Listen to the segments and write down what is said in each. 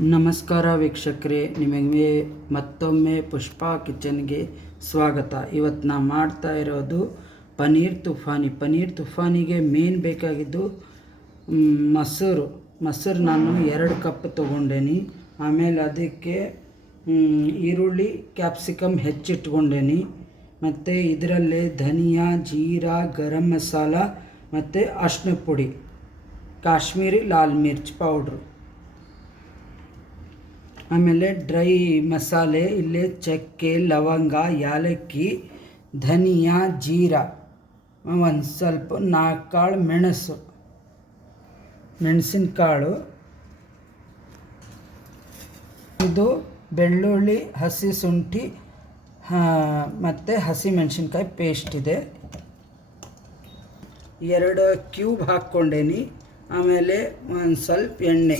ನಮಸ್ಕಾರ ವೀಕ್ಷಕರೇ, ನಿಮಗೆ ಮತ್ತೊಮ್ಮೆ ಪುಷ್ಪ ಕಿಚನ್ಗೆ ಸ್ವಾಗತ. ಇವತ್ತು ನಾ ಮಾಡ್ತಾ ಇರೋದು ಪನ್ನೀರ್ ತುಫಾನಿ. ಪನ್ನೀರ್ ತುಫಾನಿಗೆ ಮೇನ್ ಬೇಕಾಗಿದ್ದು ಮೊಸರು. ಮೊಸರು ನಾನು ಎರಡು ಕಪ್ ತೊಗೊಂಡೇನಿ. ಆಮೇಲೆ ಅದಕ್ಕೆ ಈರುಳ್ಳಿ, ಕ್ಯಾಪ್ಸಿಕಮ್ ಹೆಚ್ಚಿಟ್ಕೊಂಡೇನಿ. ಮತ್ತು ಇದರಲ್ಲೇ ಧನಿಯಾ, ಜೀರಾ, ಗರಂ ಮಸಾಲ ಮತ್ತು ಅರ್ಶಿನ ಪುಡಿ, ಕಾಶ್ಮೀರಿ, ಲಾಲ್ ಮಿರ್ಚ್ ಪೌಡ್ರು. ಆಮೇಲೆ ಡ್ರೈ ಮಸಾಲೆ, ಇಲ್ಲಿ ಚಕ್ಕೆ, ಲವಂಗ, ಯಾಲಕ್ಕಿ, ಧನಿಯಾ, ಜೀರಾ, ಒಂದು ಸ್ವಲ್ಪ ನಾಲ್ಕು ಕಾಳು ಮೆಣಸು, ಮೆಣಸಿನಕಾಳು. ಇದು ಬೆಳ್ಳುಳ್ಳಿ, ಹಸಿ ಶುಂಠಿ ಮತ್ತು ಹಸಿ ಮೆಣಸಿನ್ಕಾಯಿ ಪೇಸ್ಟ್ ಇದೆ. ಎರಡು ಕ್ಯೂಬ್ ಹಾಕ್ಕೊಂಡೇನಿ. ಆಮೇಲೆ ಒಂದು ಸ್ವಲ್ಪ ಎಣ್ಣೆ.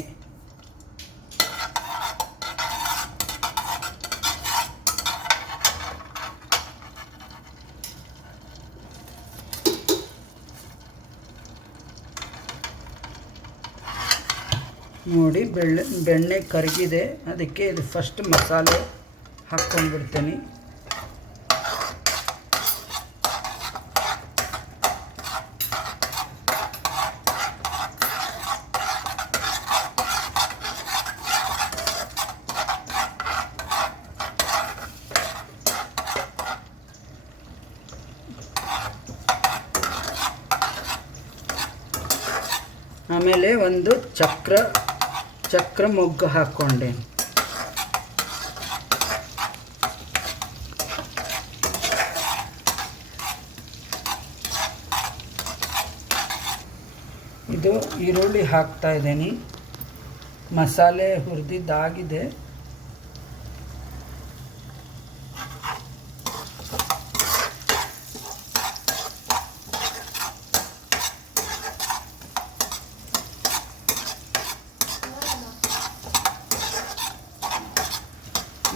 ನೋಡಿ ಬೆಳ್ಳೆ ಬೆಣ್ಣೆ ಕರಗಿದೆ. ಅದಕ್ಕೆ ಇದು ಫಸ್ಟ್ ಮಸಾಲೆ ಹಾಕ್ಕೊಂಡ್ಬಿಡ್ತೀನಿ. ಆಮೇಲೆ ಒಂದು ಚಕ್ರ ಚಕ್ರ ಮೊಗ್ಗು ಹಾಕ್ಕೊಂಡೆ ಇದು ಈರುಳ್ಳಿ ಹಾಕ್ತಾ ಇದ್ದೀನಿ. ಮಸಾಲೆ ಹುರಿದಿದ್ದಾಗಿದೆ.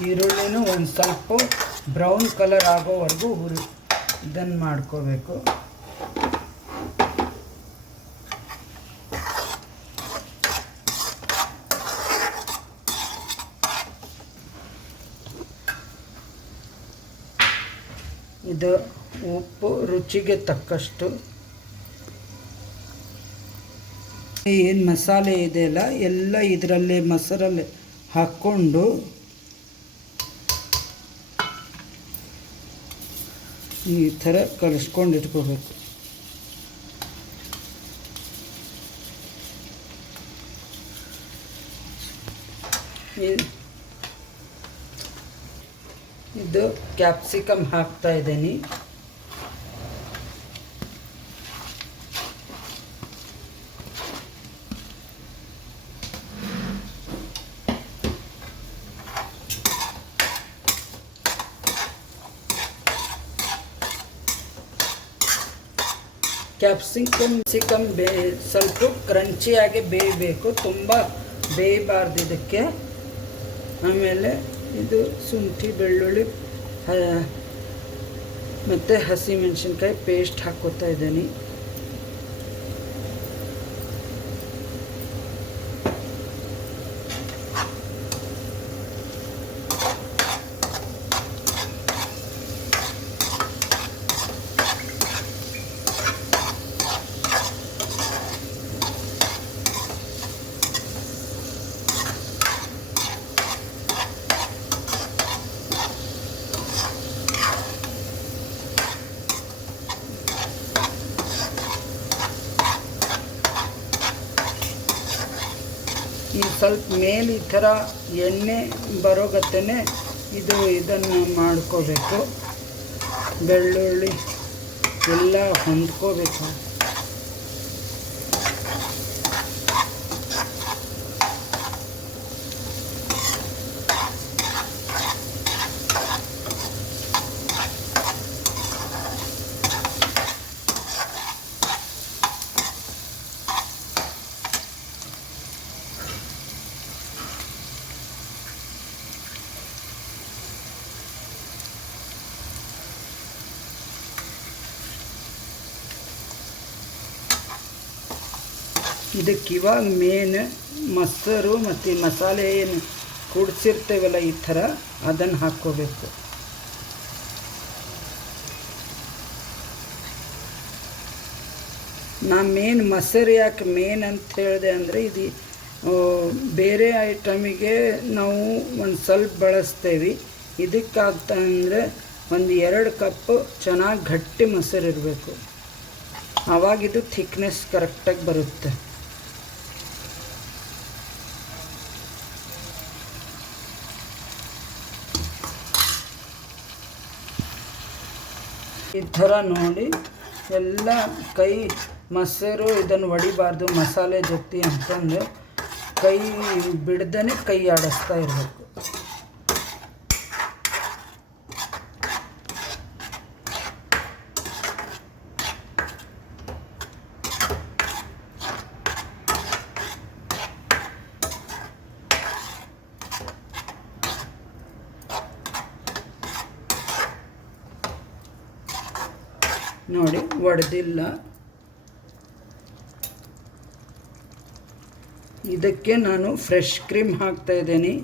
ಈರುಳ್ಳಿನೂ ಒಂದು ಸ್ವಲ್ಪ ಬ್ರೌನ್ ಕಲರ್ ಆಗೋವರೆಗೂ ಹುರಿ ಇದನ್ನು ಮಾಡ್ಕೋಬೇಕು. ಇದು ಉಪ್ಪು ರುಚಿಗೆ ತಕ್ಕಷ್ಟು. ಏನು ಮಸಾಲೆ ಇದೆಯಲ್ಲ ಎಲ್ಲ ಇದರಲ್ಲೇ ಮೊಸರಲ್ಲಿ ಹಾಕ್ಕೊಂಡು ಈ ಥರ ಕಲಿಸ್ಕೊಂಡು ಇಟ್ಕೋಬೇಕು. ಇದು ಕ್ಯಾಪ್ಸಿಕಮ್ ಹಾಕ್ತಾ ಇದ್ದೀನಿ. ಕ್ಯಾಪ್ಸಿಕಮ್, ಸಿಕಮ್ ಬೇ, ಸ್ವಲ್ಪ ಕ್ರಂಚಿಯಾಗಿ ಬೇಯಬೇಕು. ತುಂಬ ಬೇಯಬಾರ್ದು ಇದಕ್ಕೆ. ಆಮೇಲೆ ಇದು ಶುಂಠಿ, ಬೆಳ್ಳುಳ್ಳಿ ಮತ್ತು ಹಸಿ ಮೆಣಸಿನ್ಕಾಯಿ ಪೇಸ್ಟ್ ಹಾಕೋತಾ ಇದ್ದೀನಿ. ಈ ಸ್ವಲ್ಪ ಮೇಲೆ ಈ ಥರ ಎಣ್ಣೆ ಬರೋಗತ್ತೇ ಇದು ಇದನ್ನು ಮಾಡ್ಕೋಬೇಕು. ಬೆಳ್ಳುಳ್ಳಿ ಎಲ್ಲ ಹೊಂದ್ಕೋಬೇಕು. ಇದಕ್ಕೆ ಇವಾಗ ಮೇನ್ ಮೊಸರು ಮತ್ತು ಮಸಾಲೆ ಏನು ಕುಡಿಸಿರ್ತೇವಲ್ಲ ಈ ಥರ, ಅದನ್ನು ಹಾಕ್ಕೋಬೇಕು. ನಾ ಮೇನ್ ಮೊಸರು ಯಾಕೆ ಮೇನ್ ಅಂತ ಹೇಳಿದೆ ಅಂದರೆ ಇದು ಬೇರೆ ಐಟಮಿಗೆ ನಾವು ಒಂದು ಸ್ವಲ್ಪ ಬಳಸ್ತೇವೆ. ಇದಕ್ಕಾಗ್ತ ಅಂದರೆ ಒಂದು ಎರಡು ಕಪ್ ಚೆನ್ನಾಗಿ ಗಟ್ಟಿ ಮೊಸರು ಇರಬೇಕು. ಆವಾಗಿದು ಥಿಕ್ನೆಸ್ ಕರೆಕ್ಟಾಗಿ ಬರುತ್ತೆ. ಈ ಥರ ನೋಡಿ ಎಲ್ಲ ಕೈ ಮೊಸರು ಇದನ್ನು ಒಡಿಬಾರ್ದು, ಮಸಾಲೆ ಜೊತೆ ಅಂತಂದು ಕೈ ಬಿಡ್ದೇ ಕೈ ಆಡಿಸ್ತಾ ಇರಬೇಕು. ನೋಡಿ ಒಡೆದಿಲ್ಲ. ಇದಕ್ಕೆ ನಾನು ಫ್ರೆಶ್ ಕ್ರೀಮ್ ಹಾಕ್ತಾ ಇದ್ದೀನಿ.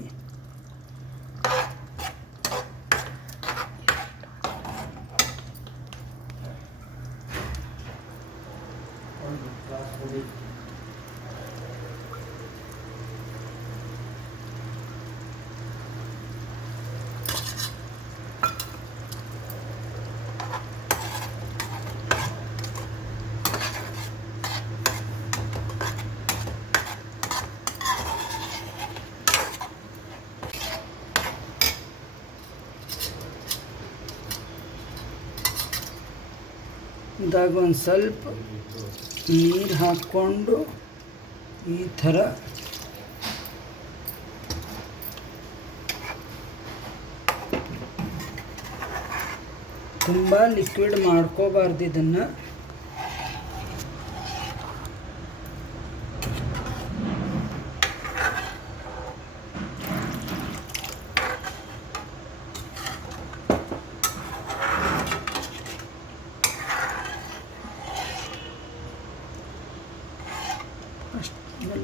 ಇದಾಗ ಒಂದು ಸ್ವಲ್ಪ ನೀರು ಹಾಕ್ಕೊಂಡು ಈ ಥರ ತುಂಬ ಲಿಕ್ವಿಡ್ ಮಾಡ್ಕೋಬಾರ್ದು ಇದನ್ನು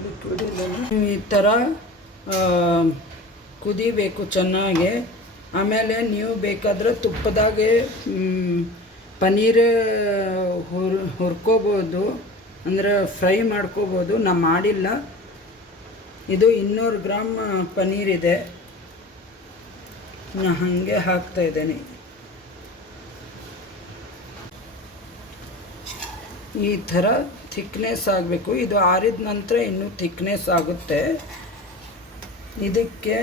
ಲಿಕ್ವಿಡ್ ಈ ಥರ ಕುದಿಬೇಕು ಚೆನ್ನಾಗಿ. ಆಮೇಲೆ ನೀವು ಬೇಕಾದರೆ ತುಪ್ಪದಾಗೆ ಪನ್ನೀರ್ ಹುರ್, ಹುರ್ಕೋಬೋದು. ಅಂದರೆ ಫ್ರೈ ಮಾಡ್ಕೋಬೋದು. ನಾ ಮಾಡಿಲ್ಲ. ಇದು ಇನ್ನೂರು ಗ್ರಾಮ್ ಪನ್ನೀರ್ ಇದೆ. ನಾ ಹಾಗೆ ಹಾಕ್ತಾ ಇದ್ದೀನಿ. ಈ ಥರ ಥಿಕ್ನೆಸ್ ಆಗಬೇಕು. ಇದು ಆರಿದ ನಂತರ ಇನ್ನೂ ಥಿಕ್ನೆಸ್ ಆಗುತ್ತೆ. ಇದಕ್ಕೆ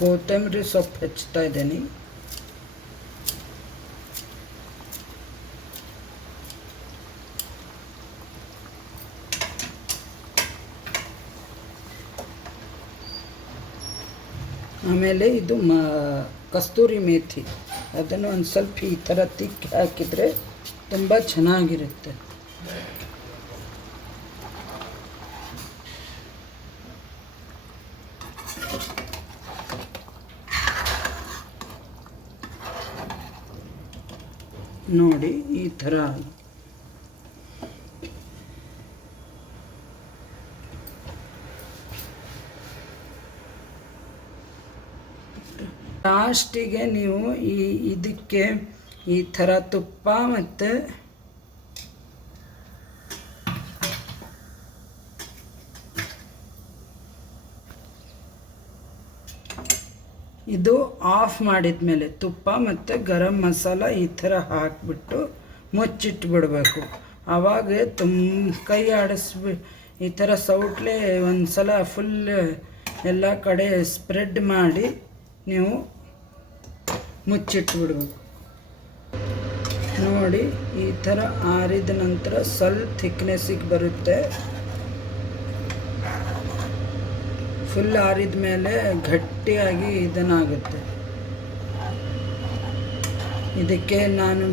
ಕೊತ್ತಂಬರಿ ಸೊಪ್ಪು ಹೆಚ್ಚುತ್ತಾ ಇದ್ದೀನಿ. ಆಮೇಲೆ ಇದು ಮ, ಕಸ್ತೂರಿ ಮೇಥಿ. ಅದನ್ನು ಒಂದು ಸ್ವಲ್ಪ ಈ ಥರ ತಿಕ್ಕಿ ಹಾಕಿದರೆ ತುಂಬ ಚೆನ್ನಾಗಿರುತ್ತೆ. ನೋಡಿ, ಈ ಥರ ಲಾಸ್ಟಿಗೆ ನೀವು ಈ ಇದಕ್ಕೆ ಈ ಥರ ತುಪ್ಪ ಮತ್ತು ಇದು ಆಫ್ ಮಾಡಿದ ಮೇಲೆ ತುಪ್ಪ ಮತ್ತು ಗರಂ ಮಸಾಲ ಈ ಥರ ಹಾಕಿಬಿಟ್ಟು ಮುಚ್ಚಿಟ್ಬಿಡಬೇಕು. ಆವಾಗ ತುಂಬ ಕೈ ಆಡಿಸ್ಬಿ ಈ ಥರ ಸೌಟ್ಲೆ ಒಂದು ಸಲ ಫುಲ್ ಎಲ್ಲ ಕಡೆ ಸ್ಪ್ರೆಡ್ ಮಾಡಿ ನೀವು ಮುಚ್ಚಿಟ್ಬಿಡ್ಬೇಕು. ನೋಡಿ, ಈ ಥರ ಆರಿದ ನಂತರ ಸ್ವಲ್ಪ ಥಿಕ್ನೆಸ್ಸಿಗೆ ಬರುತ್ತೆ. ಫುಲ್ ಆರಿದ ಮೇಲೆ ಗಟ್ಟಿಯಾಗಿ ಇದನ್ನಾಗುತ್ತೆ. ಇದಕ್ಕೆ ನಾನು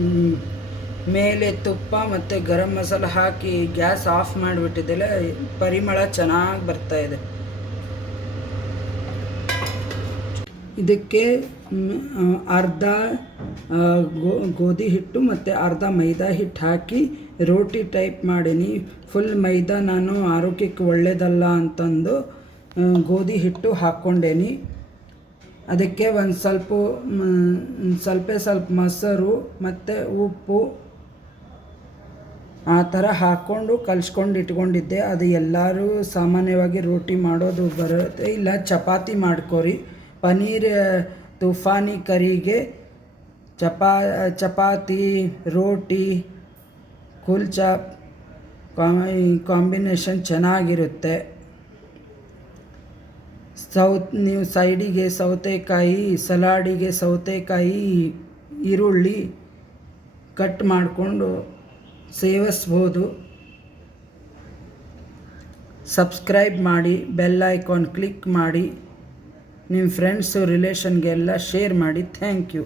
ಮೇಲೆ ತುಪ್ಪ ಮತ್ತು ಗರಂ ಮಸಾಲ ಹಾಕಿ ಗ್ಯಾಸ್ ಆಫ್ ಮಾಡಿಬಿಟ್ಟಿದ್ದೆಲ್ಲ, ಪರಿಮಳ ಚೆನ್ನಾಗಿ ಬರ್ತಾ ಇದೆ ಇದಕ್ಕೆ ಅರ್ಧ ಗೋಧಿ ಹಿಟ್ಟು ಮತ್ತು ಅರ್ಧ ಮೈದಾ ಹಿಟ್ಟು ಹಾಕಿ ರೋಟಿ ಟೈಪ್ ಮಾಡೀನಿ. ಫುಲ್ ಮೈದಾ ನಾನು ಆರೋಗ್ಯಕ್ಕೆ ಒಳ್ಳೆಯದಲ್ಲ ಅಂತಂದು ಗೋಧಿ ಹಿಟ್ಟು ಹಾಕ್ಕೊಂಡೇನಿ. ಅದಕ್ಕೆ ಒಂದು ಸ್ವಲ್ಪ ಸ್ವಲ್ಪ ಸ್ವಲ್ಪ ಮೊಸರು ಮತ್ತು ಉಪ್ಪು ಆ ಥರ ಹಾಕ್ಕೊಂಡು ಕಲ್ಸ್ಕೊಂಡು ಇಟ್ಕೊಂಡಿದ್ದೆ. ಅದು ಎಲ್ಲರೂ ಸಾಮಾನ್ಯವಾಗಿ ರೋಟಿ ಮಾಡೋದು ಬರುತ್ತೆ, ಇಲ್ಲ ಚಪಾತಿ ಮಾಡ್ಕೊರಿ. ಪನ್ನೀರ್ ತುಫಾನಿ ಕರಿಗೆ, ಚಪಾ, ಚಪಾತಿ, ರೋಟಿ, ಕುಲ್ಚಾ ಕಾಂಬಿನೇಷನ್ ಚೆನ್ನಾಗಿರುತ್ತೆ. ಸೌತ್, ನೀವು ಸೈಡಿಗೆ ಸೌತೆಕಾಯಿ, ಸಲಾಡಿಗೆ ಸೌತೆಕಾಯಿ, ಈರುಳ್ಳಿ ಕಟ್ ಮಾಡಿಕೊಂಡು ಸೇವಿಸ್ಬೋದು. ಸಬ್ಸ್ಕ್ರೈಬ್ ಮಾಡಿ, ಬೆಲ್ ಐಕಾನ್ ಕ್ಲಿಕ್ ಮಾಡಿ. ನಿಮ್ಮ ಫ್ರೆಂಡ್ಸು ರಿಲೇಷನ್ಗೆಲ್ಲ ಶೇರ್ ಮಾಡಿ ಥ್ಯಾಂಕ್ ಯು